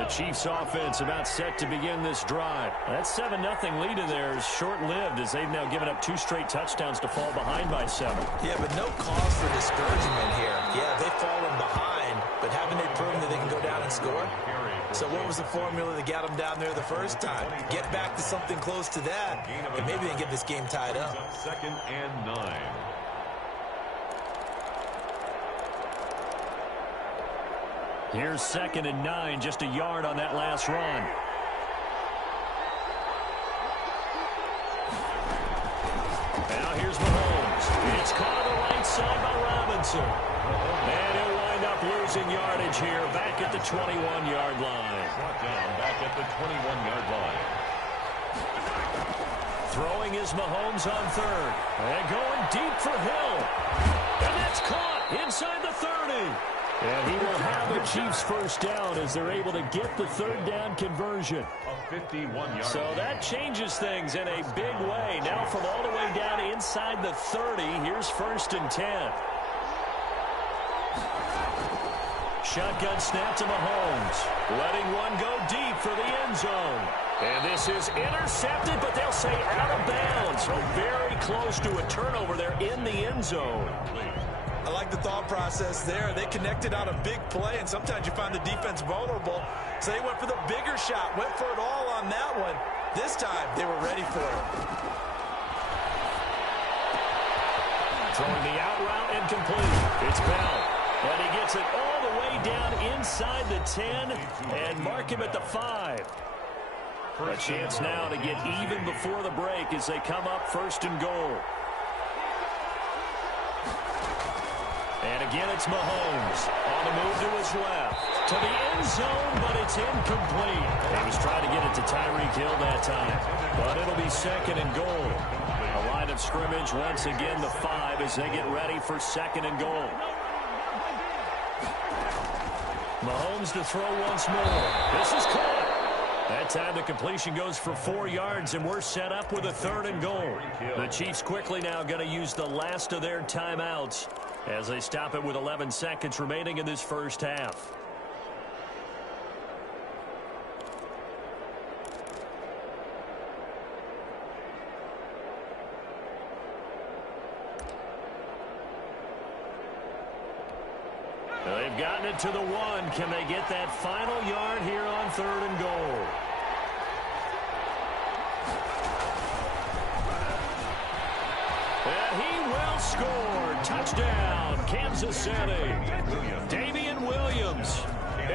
The Chiefs offense about set to begin this drive. That 7-0 lead in there is short-lived as they've now given up 2 straight touchdowns to fall behind by 7. Yeah, but no cause for discouragement here. Yeah, they've fallen behind, but haven't they proven that they can go down and score? So what was the formula that got them down there the first time? Get back to something close to that, and maybe they can get this game tied up. 2nd and 9. Here's 2nd and 9, just a yard on that last run. Now here's Mahomes. It's caught on the right side by Robinson. And he'll wind up losing yardage here back at the 21-yard line. Brought down back at the 21-yard line. Throwing is Mahomes on 3rd. And going deep for Hill. And that's caught inside the 30. And he will have the Chiefs first down as they're able to get the 3rd down conversion. A 51-yard. So that changes things in a big way. Now from all the way down inside the 30, here's 1st and 10. Shotgun snap to Mahomes. Letting one go deep for the end zone. And this is intercepted, but they'll say out of bounds. So very close to a turnover there in the end zone. I like the thought process there. They connected on a big play, and sometimes you find the defense vulnerable. So they went for the bigger shot, went for it all on that one. This time, they were ready for it. Throwing the out route and complete. It's Bell. And he gets it all the way down inside the 10 and mark him at the 5. A chance now to get even before the break as they come up 1st and goal. And again, it's Mahomes on the move to his left. To the end zone, but it's incomplete. He was trying to get it to Tyreek Hill that time. But it'll be 2nd and goal. A line of scrimmage once again, the 5 as they get ready for 2nd and goal. Mahomes to throw once more. This is caught. That time the completion goes for 4 yards, and we're set up with a 3rd and goal. The Chiefs quickly now going to use the last of their timeouts as they stop it with 11 seconds remaining in this first half. They've gotten it to the 1. Can they get that final yard here on 3rd and goal? And he will score. Touchdown, Kansas City. Damian Williams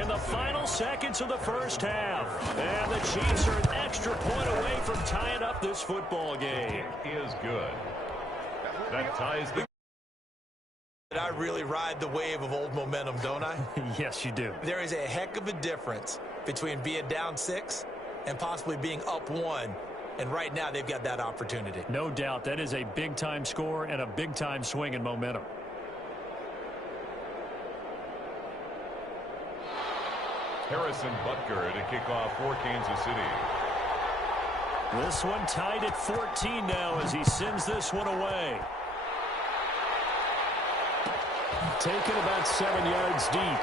in the final seconds of the first half. And the Chiefs are an extra point away from tying up this football game. It is good. That ties the... I really ride the wave of old momentum, don't I? Yes, you do. There is a heck of a difference between being down 6 and possibly being up 1. And right now, they've got that opportunity. No doubt. That is a big-time score and a big-time swing in momentum. Harrison Butker to kick off for Kansas City. This one tied at 14 now as he sends this one away. Taken about 7 yards deep.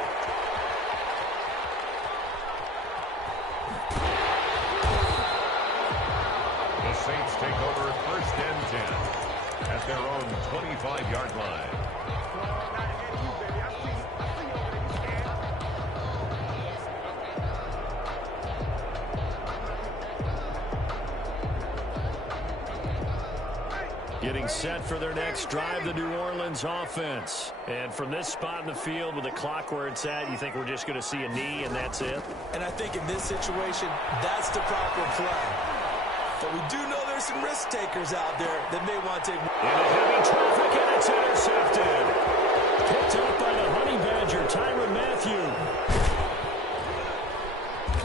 The Saints take over 1st and 10 at their own 25-yard line. Getting set for their next drive, the New Orleans offense. And from this spot in the field with the clock where it's at, you think we're just going to see a knee and that's it? And I think in this situation, that's the proper play. But we do know there's some risk takers out there that may want to take... Into heavy traffic, and it's intercepted. Picked up by the Honey Badger, Tyrann Mathieu.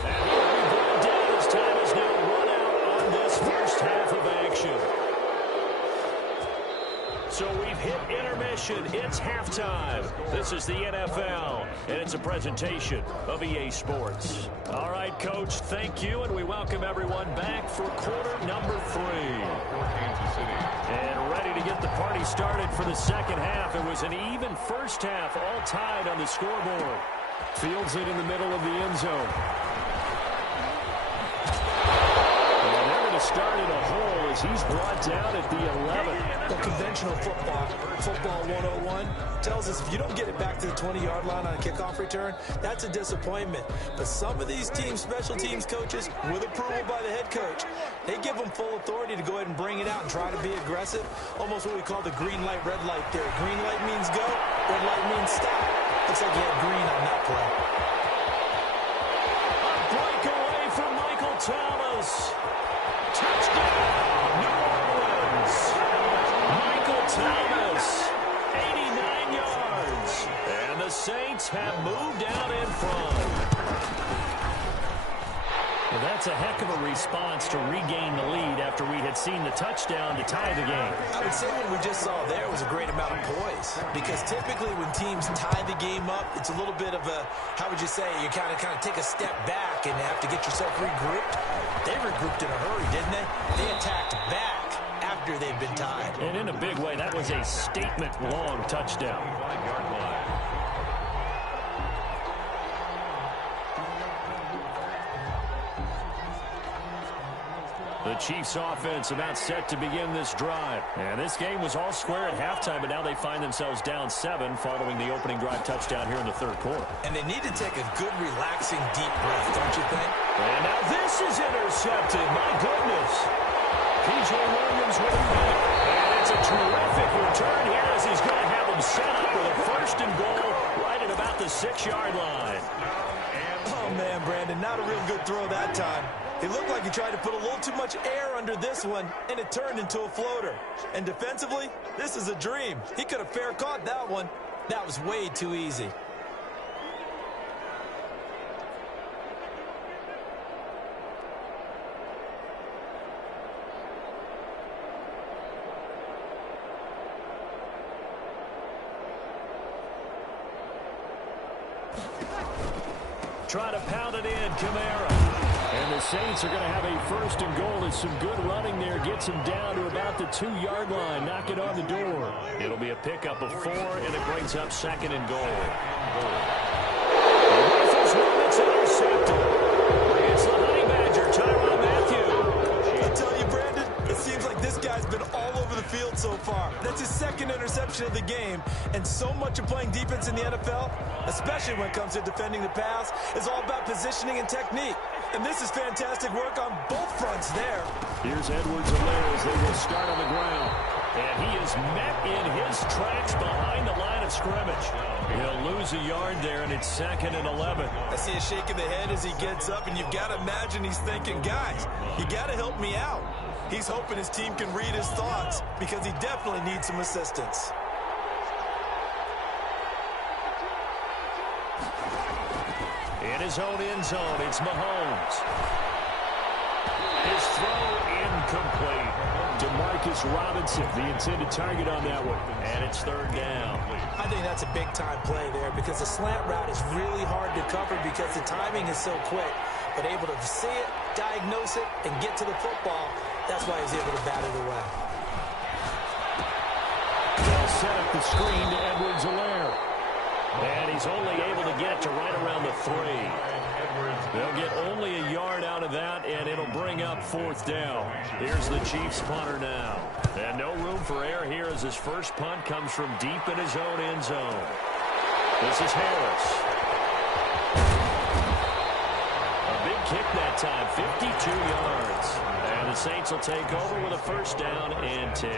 And he'll be brought down as time is now run out on this first half of action. So we've hit intermission. It's halftime. This is the NFL, and it's a presentation of EA Sports. All right, Coach, thank you, and we welcome everyone back for quarter number 3. And ready to get the party started for the second half. It was an even first half, all tied on the scoreboard. Fields it in the middle of the end zone. started a hole as he's brought down at the 11. The conventional football 101, tells us if you don't get it back to the 20-yard line on a kickoff return, that's a disappointment. But some of these teams, special teams coaches, with approval by the head coach, they give them full authority to go ahead and bring it out and try to be aggressive. Almost what we call the green light, red light theory. Green light means go, red light means stop. Looks like he had green on that play. A breakaway from Michael Thomas. Touchdown, New Orleans. Michael Thomas, 89 yards. And the Saints have moved out in front. Well, that's a heck of a response to regain the lead after we had seen the touchdown to tie the game. I would say what we just saw there was a great amount of poise, because typically when teams tie the game up, it's a little bit of a, how would you say, you kind of take a step back and have to get yourself regrouped. They regrouped in a hurry, didn't they? They attacked back after they'd been tied. And in a big way, that was a statement-long touchdown. The Chiefs offense about set to begin this drive. And this game was all square at halftime, but now they find themselves down 7 following the opening drive touchdown here in the third quarter. And they need to take a good, relaxing, deep breath, don't you think? And now this is intercepted. My goodness. P.J. Williams with him back. And it's a terrific return here as he's going to have them set up with a first and goal right at about the 6-yard line. Oh, man, Brandon, not a real good throw that time. It looked like he tried to put a little too much air under this one, and it turned into a floater. And defensively, this is a dream. He could have fair caught that one. That was way too easy. Try to pound it in, Kamara. And the Saints are going to have a first and goal as some good running there gets him down to about the 2-yard line. Knock it on the door. It'll be a pickup of 4, and it brings up second and goal. The Rifles run, it's intercepted. It's the Honey Badger, Tyrann Mathieu. I tell you, Brandon, it seems like this guy's been all over the field so far. That's his second interception of the game, and so much of playing defense in the NFL, especially when it comes to defending the pass, is all about positioning and technique. And this is fantastic work on both fronts there. Here's Edwards-Helaire as they will start on the ground. And he is met in his tracks behind the line of scrimmage. He'll lose a yard there, and it's second and 11. I see a shake of the head as he gets up, and you've got to imagine he's thinking, guys, you got to help me out. He's hoping his team can read his thoughts because he definitely needs some assistance. In his own end zone, it's Mahomes. His throw incomplete. Demarcus Robinson, the intended target on that one. And it's third down. I think that's a big-time play there because the slant route is really hard to cover because the timing is so quick. But able to see it, diagnose it, and get to the football, that's why he's able to bat it away. They'll set up the screen to Edwards-Helaire. And he's only able to get to right around the 3. They'll get only a yard out of that, and it'll bring up fourth down. Here's the Chiefs punter now. And no room for error here as his first punt comes from deep in his own end zone. This is Harris. A big kick that time, 52 yards. And the Saints will take over with a first down and 10.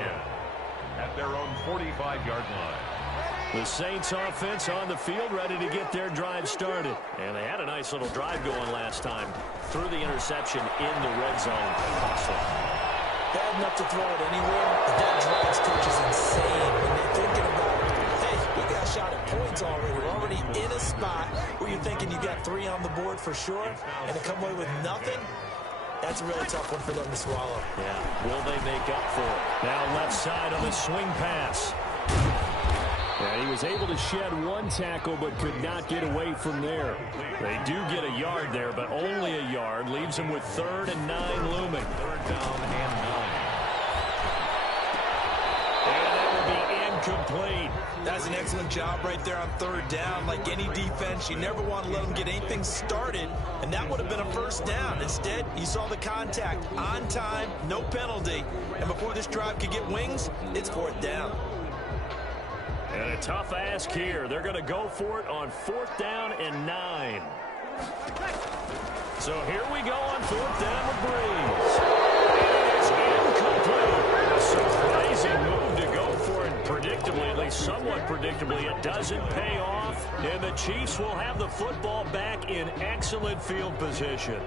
At their own 45-yard line. The Saints offense on the field ready to get their drive started. And they had a nice little drive going last time through the interception in the red zone. Bad enough to throw it anywhere, but that drives coaches insane when they're thinking about, hey, we got a shot at points already. We're already in a spot where you're thinking you got 3 on the board for sure, and to come away with nothing, that's a really tough one for them to swallow. Yeah, will they make up for it? Now left side on the swing pass. And he was able to shed one tackle but could not get away from there. They do get a yard there, but only a yard. Leaves him with 3rd and 9 looming. 3rd down and 9. And that will be incomplete. That's an excellent job right there on third down. Like any defense, you never want to let them get anything started, and that would have been a first down. Instead, you saw the contact on time, no penalty, and before this drive could get wings, it's fourth down. And a tough ask here. They're going to go for it on 4th down and 9. So here we go on 4th down with Breeze. And it's incomplete. A surprising move to go for it predictably, at least somewhat predictably. It doesn't pay off, and the Chiefs will have the football back in excellent field position.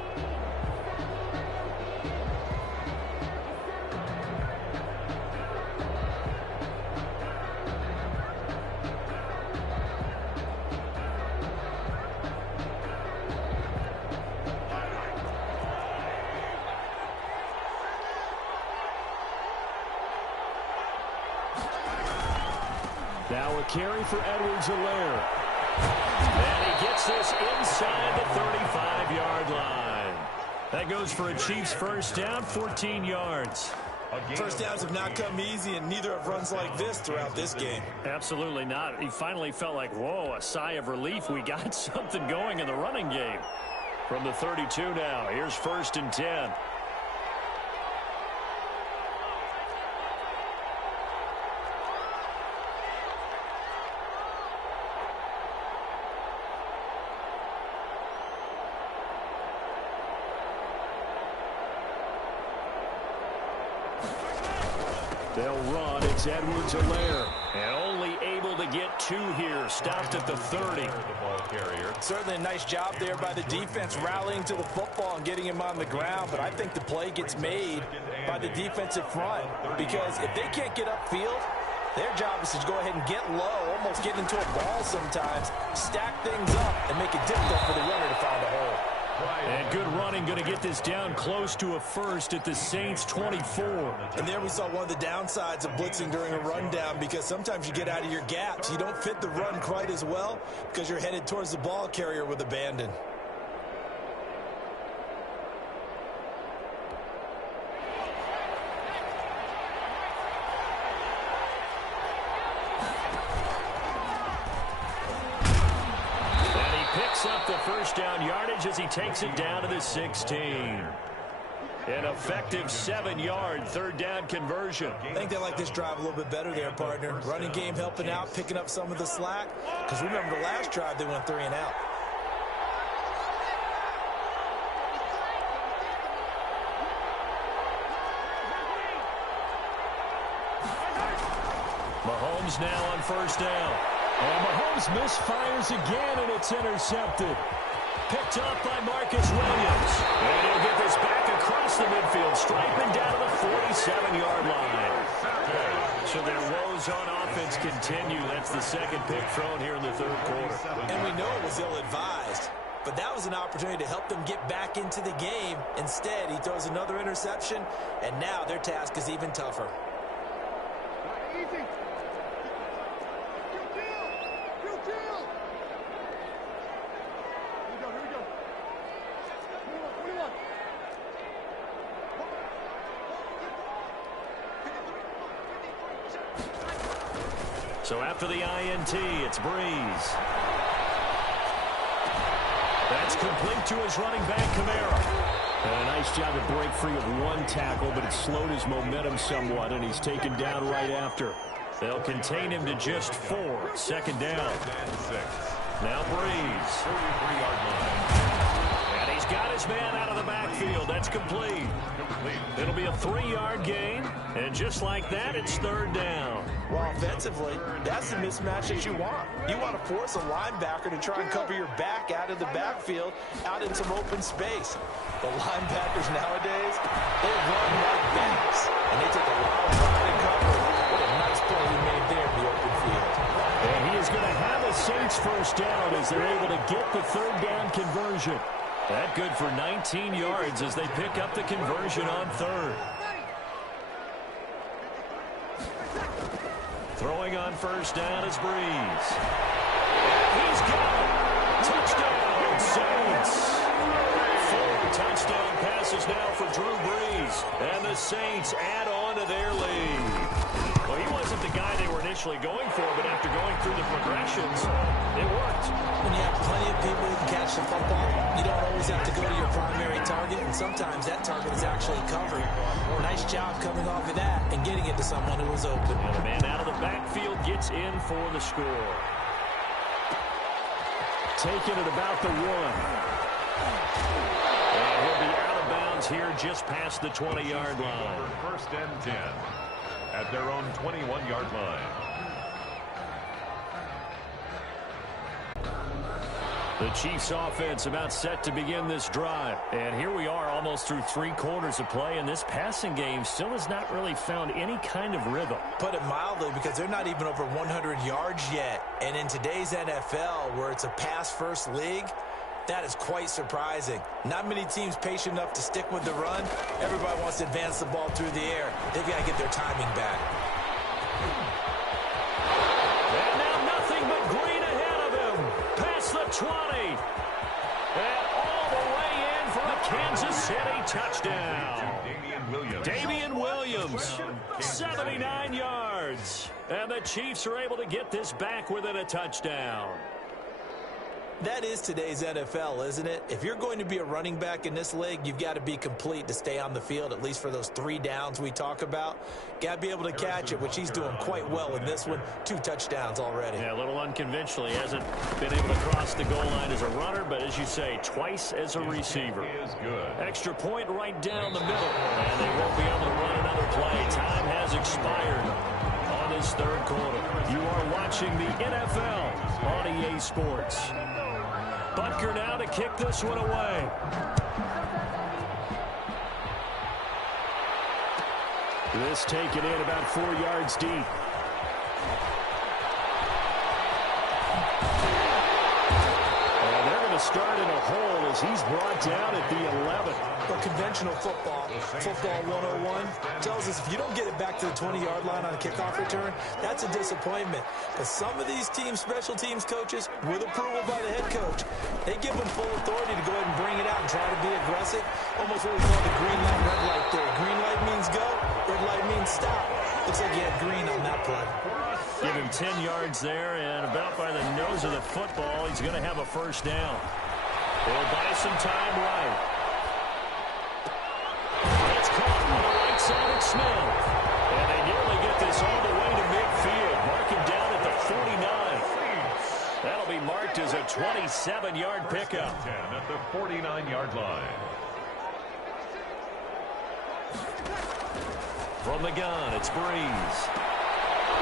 Now a carry for Edwards-Helaire. And he gets this inside the 35-yard line. That goes for a Chiefs first down, 14 yards. First downs have not come easy, and neither have runs like this throughout this game. Absolutely not. He finally felt like, whoa, a sigh of relief. We got something going in the running game. From the 32 now, here's 1st and 10. They'll run. It's Edwards-Helaire. And only able to get 2 here. Stopped at the 30. Certainly a nice job there by the defense rallying to the football and getting him on the ground. But I think the play gets made by the defensive front. Because if they can't get upfield, their job is to go ahead and get low, almost get into a ball sometimes, stack things up, and make it difficult for the runner to find a hole. And good running, going to get this down close to a first at the Saints 24. And there we saw one of the downsides of blitzing during a rundown, because sometimes you get out of your gaps. You don't fit the run quite as well because you're headed towards the ball carrier with abandon. Up the first down yardage as he takes it down to the 16. An effective 7-yard 3rd down conversion. I think they like this drive a little bit better there, partner. Running game helping out, picking up some of the slack. Because remember, the last drive they went 3 and out. Mahomes now on 1st down. And Mahomes misfires again, and it's intercepted. Picked up by Marcus Williams. And he'll get this back across the midfield, striping down to the 47-yard line. So their woes on offense continue. That's the 2nd pick thrown here in the 3rd quarter. And we know it was ill-advised, but that was an opportunity to help them get back into the game. Instead, he throws another interception, and now their task is even tougher. So after the INT, it's Breeze. That's complete to his running back, Kamara. And a nice job to break free of 1 tackle, but it slowed his momentum somewhat, and he's taken down right after. They'll contain him to just 4. 2nd down. Now Breeze. And he's got his man out of the backfield. That's complete. It'll be a 3-yard gain, and just like that, it's 3rd down. Well, offensively, that's the mismatch that you want. You want to force a linebacker to try and cover your back out of the backfield, out in some open space. The linebackers nowadays, they run like backs, and they take a lot of pride in cover. What a nice play he made there in the open field. And he is going to have a Saints first down as they're able to get the 3rd down conversion. That good for 19 yards as they pick up the conversion on 3rd. Throwing on 1st down is Breeze. He's got it. Touchdown, Saints. 4 touchdown passes now for Drew Brees. And the Saints add on to their lead. Well, he wasn't the guy they were initially going for, but after going through the progressions, it worked. When you have plenty of people who can catch the football, you don't always have to go to your primary target, and sometimes that target is actually covered. Nice job coming off of that and getting it to someone who was open. And the man out of the backfield gets in for the score. Taking it about the 1. And he'll be out of bounds here just past the 20-yard line. First and 10 at their own 21-yard line. The Chiefs offense about set to begin this drive. And here we are almost through 3 quarters of play, and this passing game still has not really found any kind of rhythm. Put it mildly, because they're not even over 100 yards yet. And in today's NFL, where it's a pass-first league, that is quite surprising. Not many teams patient enough to stick with the run. Everybody wants to advance the ball through the air. They've got to get their timing back. And now nothing but green ahead of him. Past the 20. And all the way in for a Kansas City touchdown. Damian Williams, 79 yards. And the Chiefs are able to get this back within a touchdown. That is today's NFL, isn't it? If you're going to be a running back in this league, you've got to be complete to stay on the field, at least for those 3 downs we talk about. Got to be able to catch it, which he's doing quite well in this one. 2 touchdowns already. Yeah, a little unconventional. He hasn't been able to cross the goal line as a runner, but as you say, twice as a receiver. Extra point right down the middle, and they won't be able to run another play. Time has expired on this 3rd quarter. You are watching the NFL on EA Sports. Butker now to kick this one away. This taken in about 4 yards deep. And they're going to start in a hole as he's brought down at the 11. But conventional football 101, tells us if you don't get it back to the 20-yard line on a kickoff return, that's a disappointment. But some of these teams, special teams coaches, with approval by the head coach, they give them full authority to go ahead and bring it out and try to be aggressive. Almost what we call the green light, red light theory. Green light means go, red light means stop. Looks like he had green on that play. Give him 10 yards there, and about by the nose of the football, he's going to have a first down. They'll buy some time right. It's caught on the right side of Smith. And they nearly get this all the way to midfield. Mark him down at the 49. That'll be marked as a 27-yard pickup. 10 at the 49-yard line. From the gun, it's Breeze.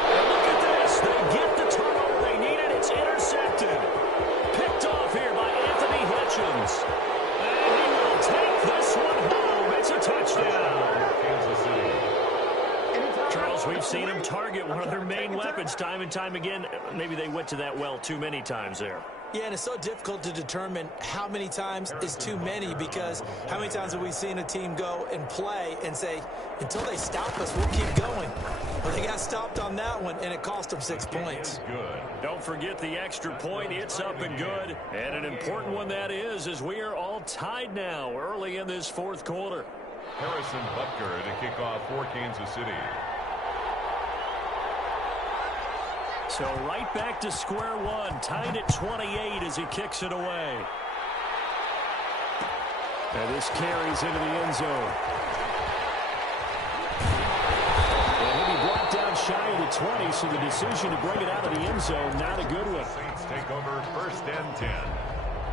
And look at this. They get the turnover they needed. It's intercepted. Picked off here by Anthony Hitchens. And he will take this one home. It's a touchdown. Charles, we've seen him target one of their main weapons time and time again. Maybe they went to that well too many times there. Yeah, and it's so difficult to determine how many times is too many, because how many times have we seen a team go and play and say, until they stop us, we'll keep going. Well, they got stopped on that one, and it cost them 6 points. Good. Don't forget the extra point. It's up and good. And an important one that is, as we are all tied now early in this 4th quarter. Harrison Butker to kick off for Kansas City. So right back to square one, tied at 28 as he kicks it away. And this carries into the end zone. And he'll be brought down shy of the 20, so the decision to bring it out of the end zone, not a good one. Saints take over first and 10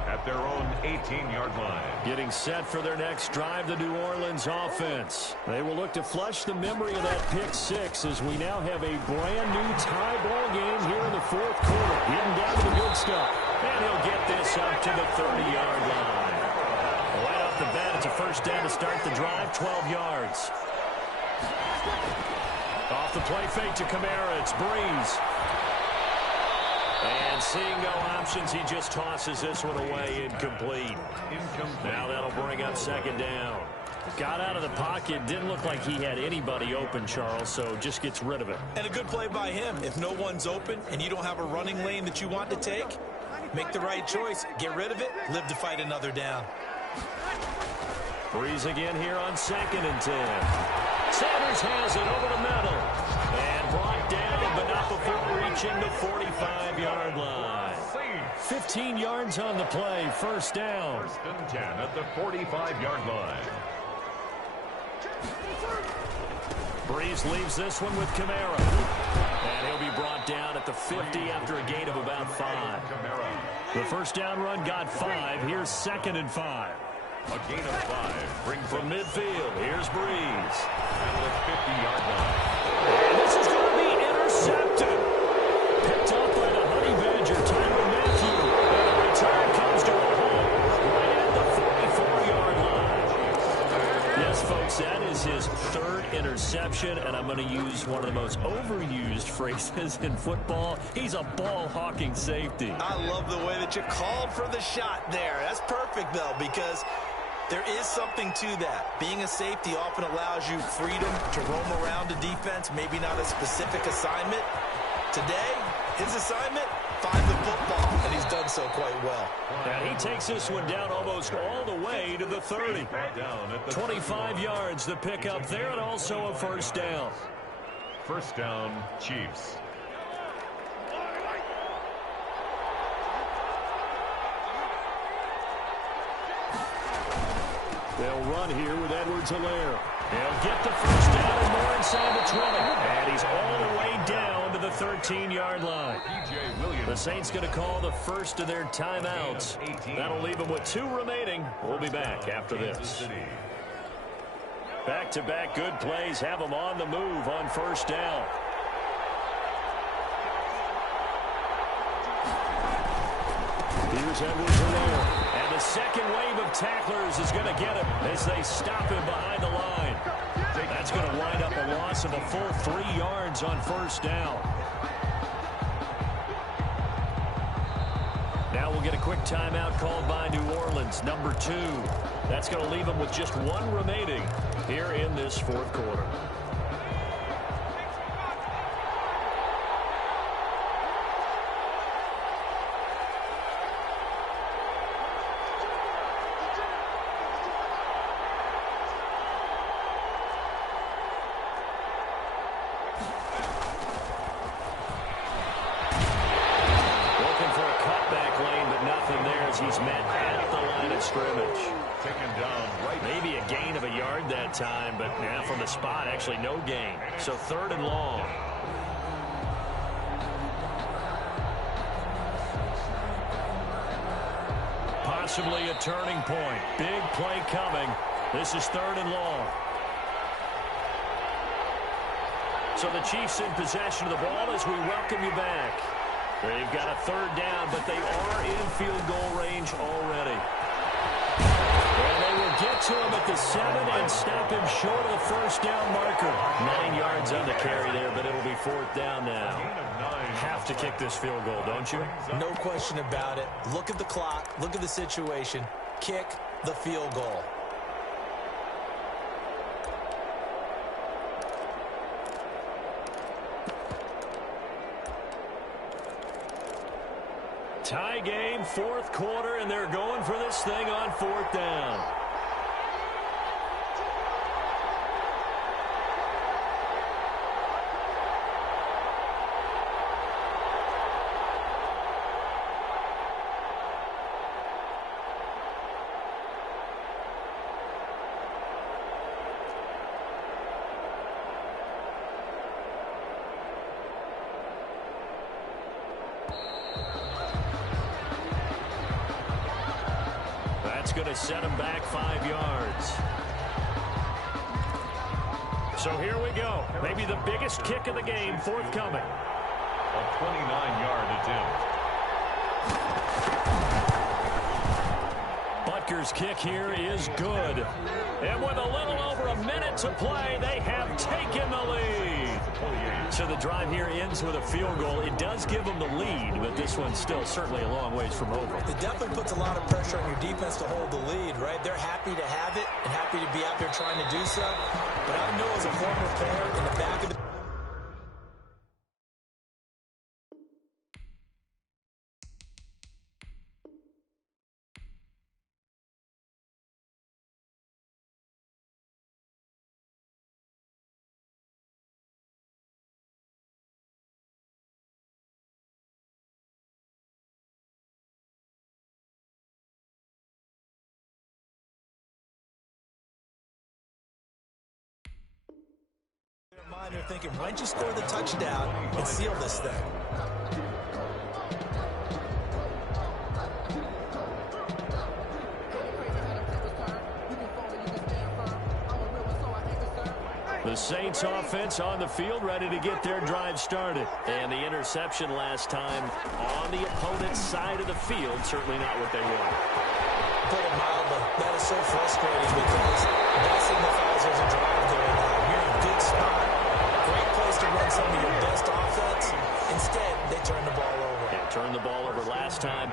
at their own 18-yard line. Getting set for their next drive, the New Orleans offense. They will look to flush the memory of that pick 6 as we now have a brand new tie ball game here in the 4th quarter. Getting down to the good stuff. And he'll get this up to the 30-yard line. Right off the bat, it's a first down to start the drive, 12 yards. Off the play fake to Kamara, it's Breeze. And seeing no options, he just tosses this one away, incomplete. Now that'll bring up 2nd down. Got out of the pocket, didn't look like he had anybody open, Charles, so just gets rid of it. And a good play by him. If no one's open and you don't have a running lane that you want to take, make the right choice. Get rid of it, live to fight another down. Breeze again here on 2nd and 10. Sanders has it over the middle. And brought down, but not before approaching the 45-yard line. 15 yards on the play, first down. First and 10 at the 45-yard line. Breeze leaves this one with Kamara. And he'll be brought down at the 50 after a gain of about 5. The first down run got 5. Here's 2nd and 5. A gain of 5 brings from midfield. Here's Breeze. At the 50-yard line. And this is going to be intercepted. Picked up by the Honey Badger, Tyrann Mathieu. And the return comes to a halt right at the 44-yard line. Yes, folks, that is his 3rd interception, and I'm going to use one of the most overused phrases in football. He's a ball-hawking safety. I love the way that you called for the shot there. That's perfect, though, because there is something to that. Being a safety often allows you freedom to roam around a defense, maybe not a specific assignment. Today, his assignment, find the football, and he's done so quite well. And he takes this one down almost all the way to the 30. 25 yards the pickup there, and also a first down. First down, Chiefs. They'll run here with Edwards-Helaire. They'll get the first down and more inside the 20. And he's all the way down to the 13-yard line. The Saints going to call the first of their timeouts. That'll leave them with 2 remaining. We'll be back after this. Back-to-back good plays have them on the move on first down. Here's Edwards-Helaire. And the second wave of tacklers is going to get him as they stop him behind the line. That's going to wind up a loss of a full 3 yards on first down. Now we'll get a quick timeout called by New Orleans, number 2. That's going to leave them with just 1 remaining here in this 4th quarter. He's met at the line of scrimmage. Taken down right. Maybe a gain of a yard that time, but now from the spot, actually no gain. So 3rd and long. Possibly a turning point. Big play coming. This is 3rd and long. So the Chiefs in possession of the ball as we welcome you back. They've got a 3rd down, but they are in field goal range already. And they will get to him at the 7 and stop him short of the first down marker. 9 yards on the carry there, but it'll be 4th down now. Have to kick this field goal, don't you? No question about it. Look at the clock. Look at the situation. Kick the field goal. Tie game, 4th quarter, and they're going for this thing on 4th down. Going to set him back 5 yards. So here we go. Maybe the biggest kick of the game forthcoming. A 29-yard attempt. Butker's kick here is good. And with a little over a minute to play, they have taken the lead. So the drive here ends with a field goal. It does give them the lead, but this one's still certainly a long ways from over. It definitely puts a lot of pressure on your defense to hold the lead, right? They're happy to have it and happy to be out there trying to do so. But I know as a former player in the back of the sideline, they're thinking, why don't you score the touchdown and seal this thing? The Saints offense on the field, ready to get their drive started. And the interception last time on the opponent's side of the field, certainly not what they want. Put it mildly, that is so frustrating because that signifies there's a drive going on. You're in a good spot, great place to run some of your best offense. Instead, they turn the ball over. Yeah, turned the ball over last time.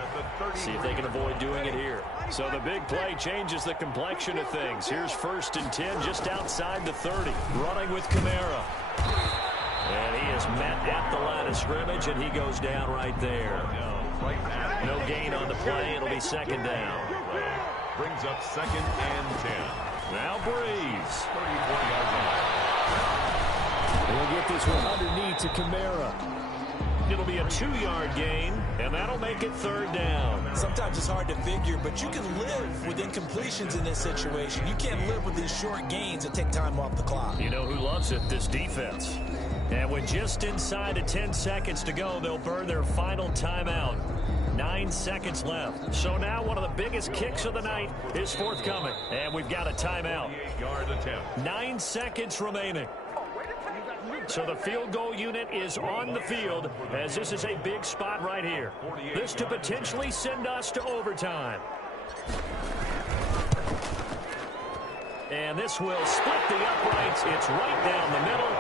See if they can avoid doing it here. So the big play changes the complexion of things. Here's 1st and 10 just outside the 30. Running with Kamara. And he is met at the line of scrimmage, and he goes down right there. No gain on the play. It'll be 2nd down. Brings up 2nd and 10. Now Breeze. 34-yard line. He'll get this one underneath to Kamara. It'll be a 2-yard gain, and that'll make it 3rd down. Sometimes it's hard to figure, but you can live with incompletions in this situation. You can't live with these short gains that take time off the clock. You know who loves it? This defense. And with just inside of 10 seconds to go, they'll burn their final timeout. 9 seconds left. So now one of the biggest kicks of the night is forthcoming. And we've got a timeout. 48-yard attempt. 9 seconds remaining. So the field goal unit is on the field as this is a big spot right here. This to potentially send us to overtime. And this will split the uprights. It's right down the middle.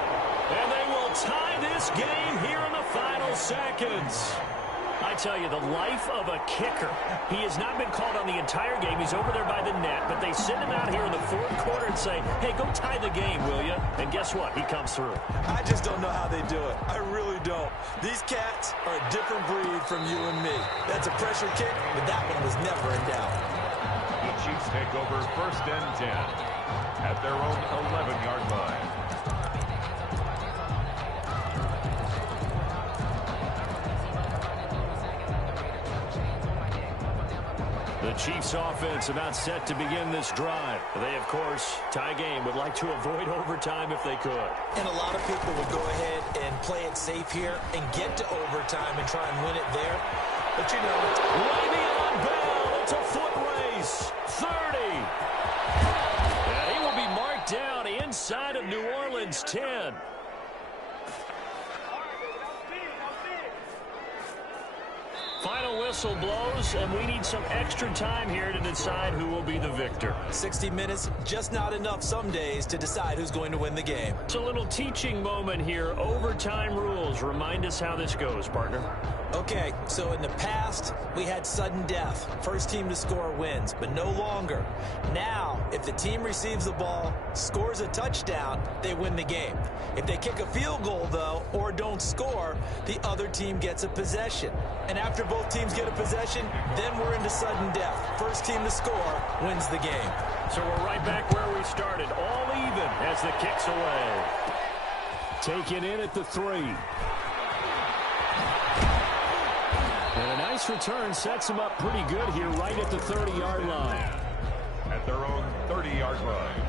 And they will tie this game here in the final seconds. I tell you, the life of a kicker. He has not been called on the entire game. He's over there by the net, but they send him out here in the 4th quarter and say, hey, go tie the game, will you? And guess what? He comes through. I just don't know how they do it. I really don't. These cats are a different breed from you and me. That's a pressure kick, but that one was never in doubt. The Chiefs take over 1st and 10 at their own 11-yard line. The Chiefs offense about set to begin this drive. They, of course, tie game, would like to avoid overtime if they could. And a lot of people would go ahead and play it safe here and get to overtime and try and win it there. But you know, Le'Veon Bell, it's a foot race. 30. And he will be marked down inside of New Orleans 10. Final whistle blows, and we need some extra time here to decide who will be the victor. 60 minutes, just not enough some days to decide who's going to win the game. It's a little teaching moment here. Overtime rules. Remind us how this goes, partner. Okay, so in the past, we had sudden death. First team to score wins, but no longer. Now, if the team receives the ball, scores a touchdown, they win the game. If they kick a field goal, though, or don't score, the other team gets a possession. And after both teams get a possession, then we're into sudden death. First team to score wins the game. So we're right back where we started, all even as the kick's away. Taken in at the 3. And a nice return sets him up pretty good here right at the 30-yard line. At their own 30-yard line.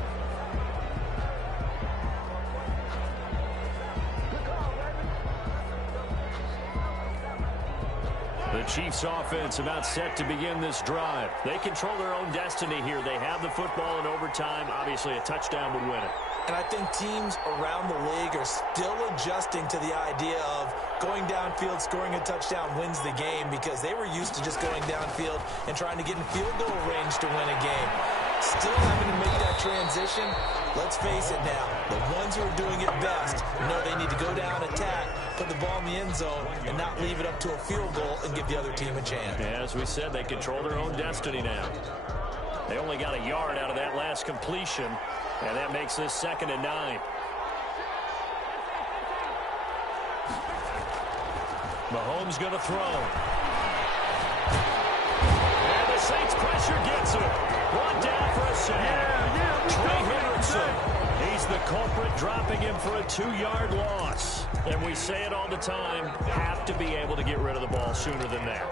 The Chiefs offense about set to begin this drive. They control their own destiny here. They have the football in overtime. Obviously, a touchdown would win it. And I think teams around the league are still adjusting to the idea of going downfield, scoring a touchdown wins the game because they were used to just going downfield and trying to get in field goal range to win a game. Still having to make that transition. Let's face it now, the ones who are doing it best know they need to go down, attack, put the ball in the end zone, and not leave it up to a field goal and give the other team a chance. Yeah, as we said, they control their own destiny now. They only got a yard out of that last completion, and that makes this 2nd and 9. Mahomes going to throw. And the Saints pressure gets him. One down for a sack. Trey Hendrickson. He he's the culprit, dropping him for a 2-yard loss. And we say it all the time, have to be able to get rid of the ball sooner than that.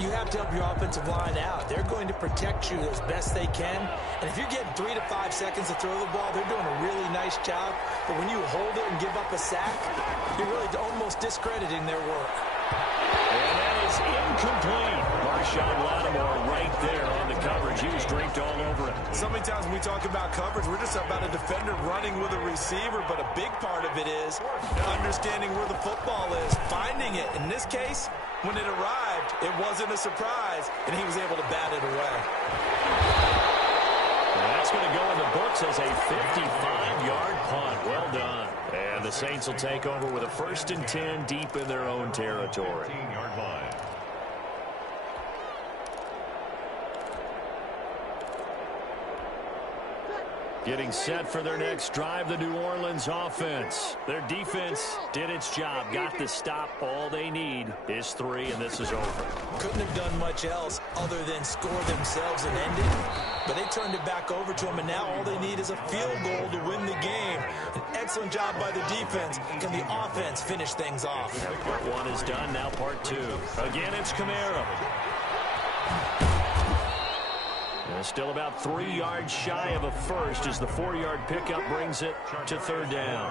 You have to help your offensive line out. They're going to protect you as best they can. And if you're getting 3 to 5 seconds to throw the ball, they're doing a really nice job. But when you hold it and give up a sack, you're really almost discrediting their work. And that is incomplete. Marshawn Lattimore right there on the coverage. He was draped all over it. So many times when we talk about coverage, we're just about a defender running with a receiver, but a big part of it is understanding where the football is, finding it. In this case, when it arrived, it wasn't a surprise, and he was able to bat it away. And that's going to go in the books as a 55-yard punt. Well done. And the Saints will take over with a 1st and 10 deep in their own territory. 15-yard line. Getting set for their next drive, the New Orleans offense. Their defense did its job, got the stop. All they need is 3, and this is over. Couldn't have done much else other than score themselves and end it. But they turned it back over to them, and now all they need is a field goal to win the game. An excellent job by the defense. Can the offense finish things off? Part 1 is done, now part 2. Again, it's Kamara. Still about 3 yards shy of a first as the 4-yard pickup brings it to 3rd down.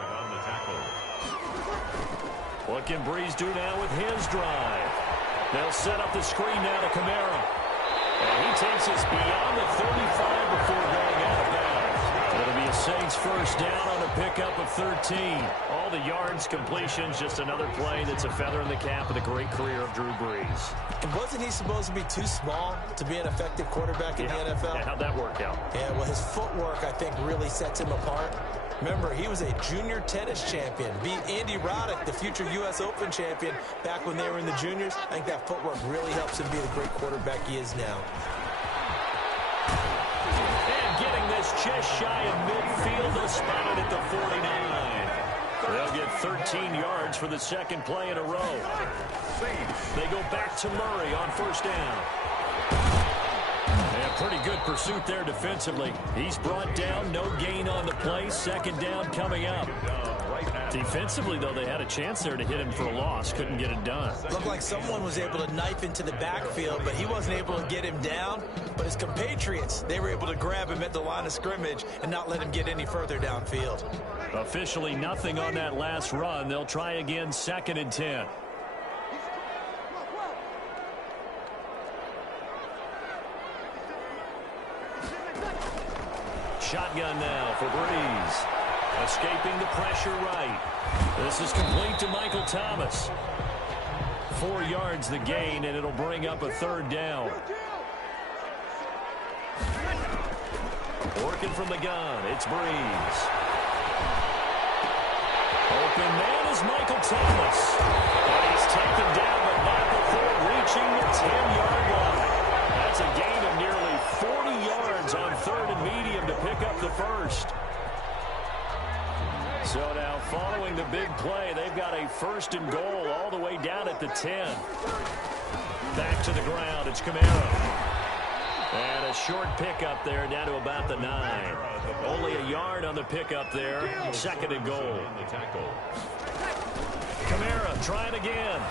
What can Breeze do now with his drive? They'll set up the screen now to Kamara. And he takes us beyond the 35 before going out of bounds. It'll be a Saints 1st down on a pickup of 13. All the yards, completions, just another play that's a feather in the cap of the great career of Drew Brees. And wasn't he supposed to be too small to be an effective quarterback in the NFL? Yeah, how'd that work out? Yeah, well, his footwork, I think, really sets him apart. Remember, he was a junior tennis champion. Beat Andy Roddick, the future U.S. Open champion, back when they were in the juniors. I think that footwork really helps him be the great quarterback he is now. And getting this just shy of midfield, they'll spot it at the 49. They'll get 13 yards for the 2nd play in a row. They go back to Murray on 1st down. And pretty good pursuit there defensively. He's brought down, no gain on the play. 2nd down coming up. Defensively, though, they had a chance there to hit him for a loss. Couldn't get it done. Looked like someone was able to knife into the backfield, but he wasn't able to get him down. But his compatriots, they were able to grab him at the line of scrimmage and not let him get any further downfield. Officially nothing on that last run. They'll try again, 2nd and 10. Shotgun now for Breeze. Escaping the pressure right. This is complete to Michael Thomas. 4 yards the gain, and it'll bring up a 3rd down. Working from the gun, it's Breeze. Open man is Michael Thomas. And he's taken down, but not before reaching the 10-yard line. That's a gain of nearly 40 yards on 3rd and medium to pick up the 1st. So now following the big play, they've got a 1st and goal all the way down at the 10. Back to the ground, it's Kamara. And a short pickup there down to about the 9. Only a yard on the pickup there. 2nd and goal. Kamara trying again.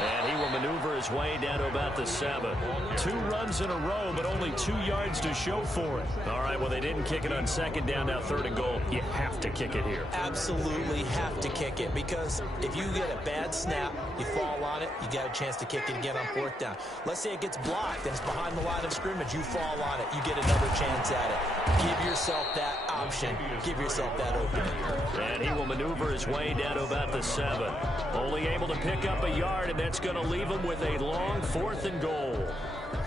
And he will maneuver his way down to about the 7. 2 runs in a row, but only 2 yards to show for it. All right, well, they didn't kick it on 2nd down, now 3rd and goal. You have to kick it here. Absolutely have to kick it, because if you get a bad snap, you fall on it, you got a chance to kick it again on 4th down. Let's say it gets blocked and it's behind the line of scrimmage. You fall on it, you get another chance at it. Give yourself that option. Give yourself that opening. And he will maneuver his way down to about the 7. Only able to pick up a yard, and that's going to leave him with a long 4th and goal.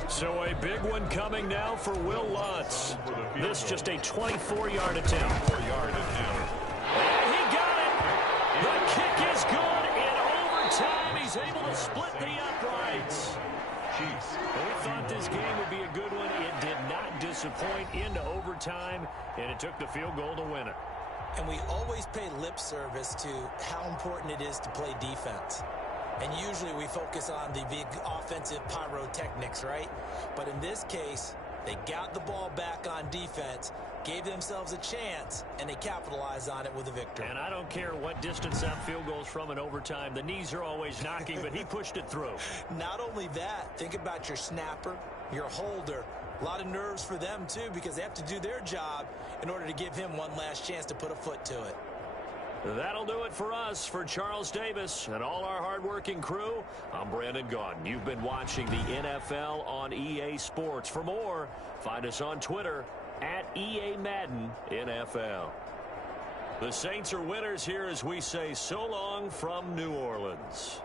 So a big one coming now for Will Lutz. This just a 24-yard attempt. And he got it. The kick is good. In overtime, he's able to split the uprights. We thought this game would be a good one. It did not disappoint into overtime, and it took the field goal to win it. And we always pay lip service to how important it is to play defense. And usually we focus on the big offensive pyrotechnics, right? But in this case, They got the ball back on defense, gave themselves a chance, and they capitalized on it with a victory. And I don't care what distance that field goes from in overtime. The knees are always knocking, but he pushed it through. Not only that, think about your snapper, your holder. A lot of nerves for them, too, because they have to do their job in order to give him one last chance to put a foot to it. That'll do it for us. For Charles Davis and all our hardworking crew, I'm Brandon Gaudin. You've been watching the NFL on EA Sports. For more, find us on Twitter at EA Madden NFL. The Saints are winners here as we say so long from New Orleans.